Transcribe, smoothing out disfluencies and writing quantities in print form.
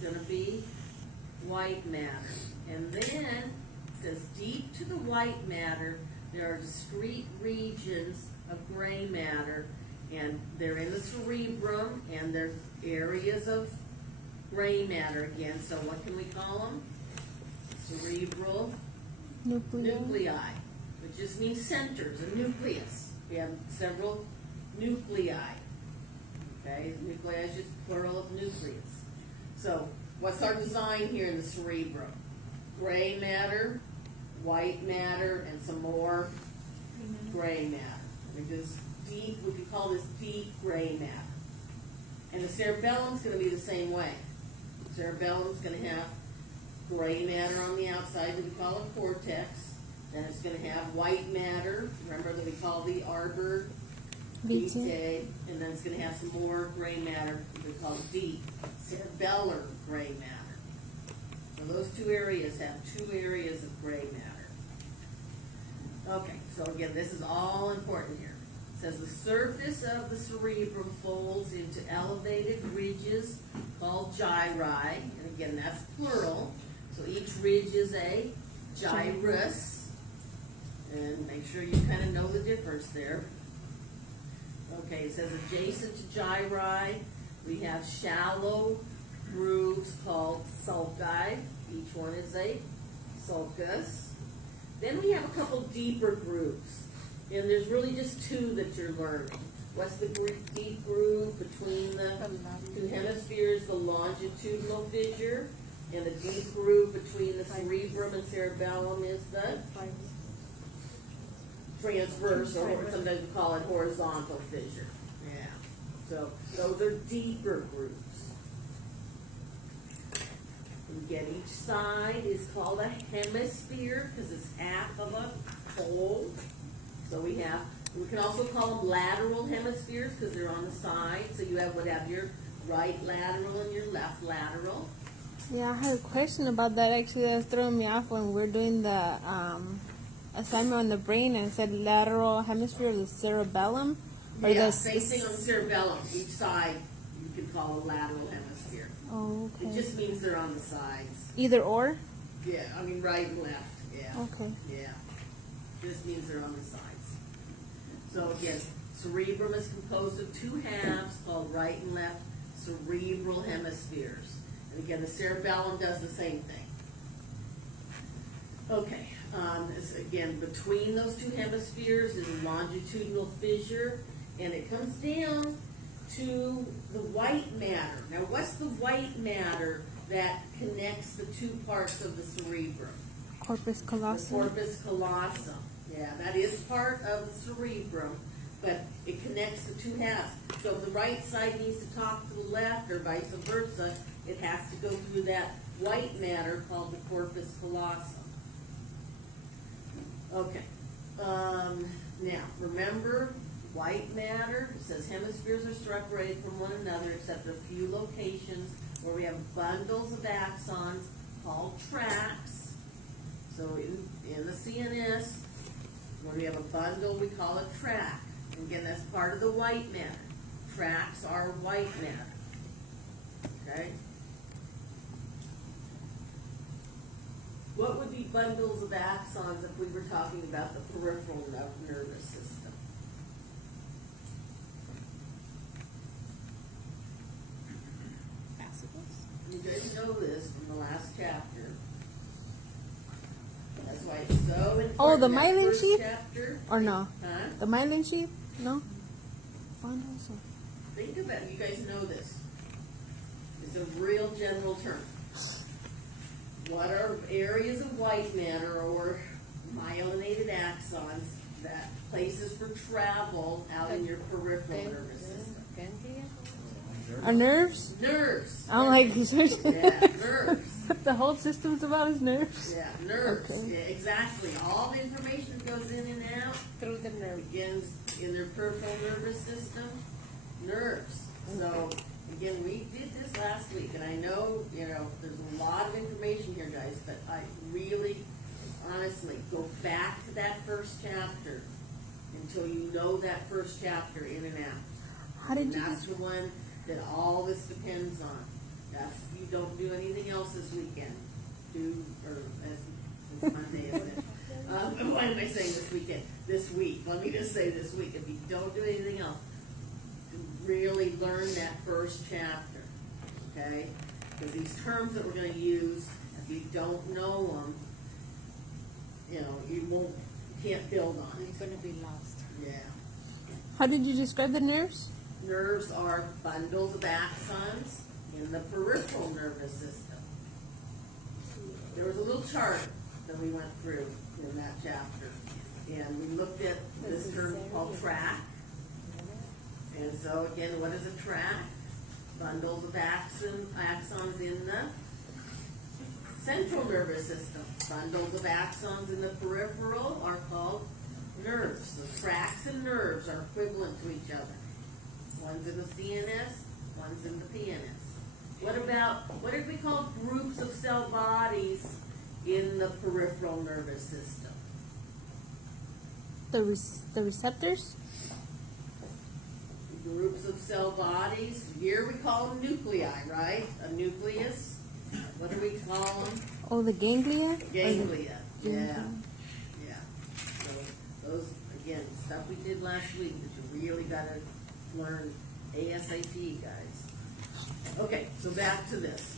going to be white matter. And then it says deep to the white matter, there are discrete regions of gray matter, and they're in the cerebrum, and there's areas of gray matter again. So what can we call them? Cerebral nuclei, which just means centers, a nucleus. We have several nuclei. Okay, nuclei is just plural of nucleus. So what's our design here in the cerebrum? Gray matter, white matter, and some more gray matter. We could call this deep gray matter. And the cerebellum's going to be the same way. Cerebellum's going to have gray matter on the outside that we call a cortex. Then it's going to have white matter, remember, that we call the arbor vitae, and then it's going to have some more gray matter that we call deep cerebellar gray matter. So those two areas have 2 areas of gray matter. Okay, so again, this is all important here. It says the surface of the cerebrum folds into elevated ridges called gyri, and again, that's plural. So each ridge is a gyrus, and make sure you kind of know the difference there. Okay, it says adjacent to gyri, we have shallow grooves called sulci. Each one is a sulcus. Then we have a couple deeper grooves, and there's really just 2 that you're learning. What's the deep groove between the 2 hemispheres? The longitudinal fissure. And the deep groove between the cerebrum and cerebellum is the transverse, or sometimes we call it horizontal fissure. Yeah. So those are deeper grooves. And again, each side is called a hemisphere because it's half of a whole. So we can also call them lateral hemispheres because they're on the side. So you would have your right lateral and your left lateral. Yeah, I had a question about that. Actually, that's throwing me off when we're doing the assignment on the brain, and it said lateral hemisphere of the cerebellum. Yeah, same thing on the cerebellum. Each side you could call a lateral hemisphere. Oh, okay. It just means they're on the sides. Either or? Yeah, I mean right and left. Yeah. Okay. Yeah. Just means they're on the sides. So again, cerebrum is composed of 2 halves called right and left cerebral hemispheres. And again, the cerebellum does the same thing. Okay, again, between those 2 hemispheres is a longitudinal fissure, and it comes down to the white matter. Now, what's the white matter that connects the 2 parts of the cerebrum? Corpus callosum. The corpus callosum. Yeah, that is part of the cerebrum, but it connects the 2 halves. So if the right side needs to talk to the left, or vice versa, it has to go through that white matter called the corpus callosum. Okay. Now, remember, white matter, it says hemispheres are separated from one another except a few locations where we have bundles of axons called tracts. So in the CNS, when we have a bundle, we call it tract. And again, that's part of the white matter. Tracts are white matter. Okay? What would be bundles of axons if we were talking about the peripheral nervous system? You guys know this from the last chapter. That's why it's so important. Oh, the that myelin first sheath? chapter. Or no? Huh? The myelin sheath? No? Bundles or... Think about it. You guys know this. It's a real general term. What are areas of white matter or myelinated axons, that places for travel out in your peripheral nervous system? Our nerves? Nerves. I'm like, Yeah, nerves. the whole system's about his nerves? Yeah, nerves. Okay. Yeah, exactly. All the information that goes in and out Through the nerve. begins in their peripheral nervous system. Nerves. So, again, we did this last week, and I know, there's a lot of information here, guys, but I really, honestly, go back to that first chapter until you know that first chapter in and out. How did And you... that's the one that all this depends on. That's, you don't do anything else this weekend. It's Monday, isn't it? Why am I saying this weekend? This week, let me just say this week, if you don't do anything else, really learn that first chapter, okay? Because these terms that we're gonna use, if you don't know them, you know, you can't build on You're gonna be lost. it. Yeah. How did you describe the nerves? Nerves are bundles of axons in the peripheral nervous system. There was a little chart that we went through in that chapter, and we looked at this term called tract. And so again, what is a tract? Bundles of axons in the central nervous system. Bundles of axons in the peripheral are called nerves. So tracts and nerves are equivalent to each other. One's in the CNS, one's in the PNS. What did we call groups of cell bodies in the peripheral nervous system? The receptors? Groups of cell bodies. Here we call them nuclei, right? A nucleus. What do we call them? Oh, the ganglia? Ganglia. Yeah. Yeah. So those, again, stuff we did last week that you really gotta learn ASAP, guys. Okay, so back to this.